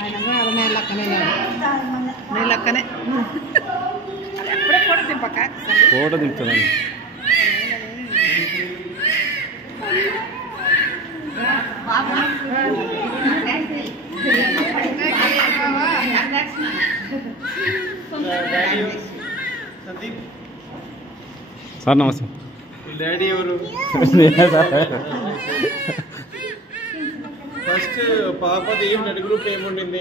ఆయన కూడా నేలక్కనే నేలక్కనే ఎప్పుడే ఫోటో దింపక ఫోటో దింపుతానండి. సార్ నమస్తే. డాడీ ఎవరు? ఫస్ట్ పాపది బ్లడ్ గ్రూప్ ఏముండింది?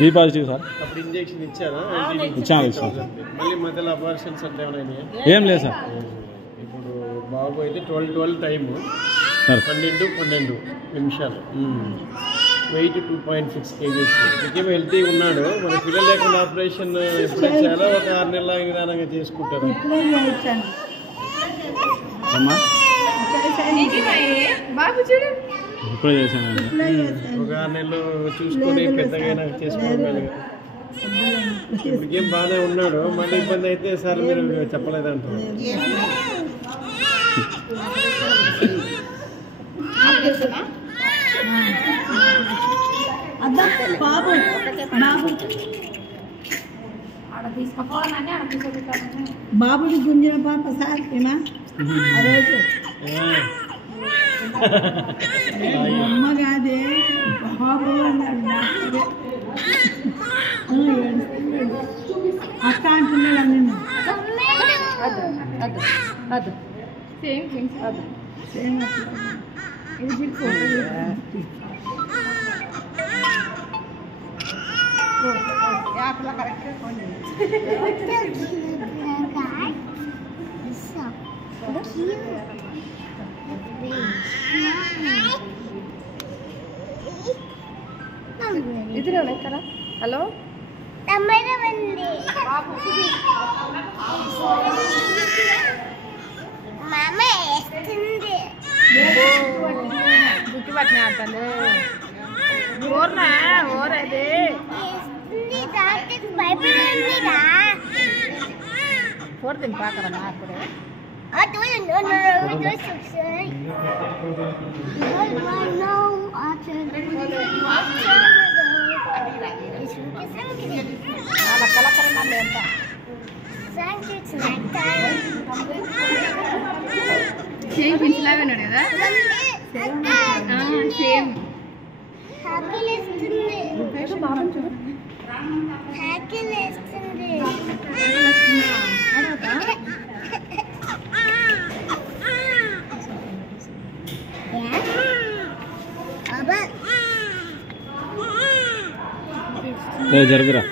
B positive sir. అప్పుడు ఇంజెక్షన్ ఇచ్చారా? ఇచ్చాను. మళ్ళీ మధ్యలో అబార్షన్స్ అంటే ఏమైనా? ఏం లేదు సార్. ఇప్పుడు బాబు అయితే 12 టైము 12 నిమిషాలు, వెయిట్ 2.6 kgs. ఇంకేమో హెల్తీగా ఉన్నాడు. మన పిల్లలు లేకుండా ఆపరేషన్ ఇప్పుడు చాలా ఒక 6 నెలల విధానంగా చేసుకుంటారు. బాబు చూడు ఇప్పుడే చేశాను. ఒక 6 నెలలు చూసుకొని పెద్దగా చేసుకోగలిగారు. ఇప్పటికేం బాగానే ఉన్నాడు. మళ్ళీ ఇబ్బంది అయితే సార్ మీరు చెప్పలేదంటారు. బాబుని గుంజిన పాప సార్ ఆ రోజు అమ్మ కాదే బాబు అన్నాడు. అక్క అంటున్నాడు అన్న సేమ్ కరెక్ట్గా ఫోన్ ఇదిలో ఎక్కడ? హలో బుక్కి పట్టిన ఆడుతుంది ఊర్నా ఊరేది ఫోర్త్ పాకరమ్మా అప్పుడే సేమ్ పిన్స్లాగా ఉన్నాడు కదా. సేమ్ జరుగురా.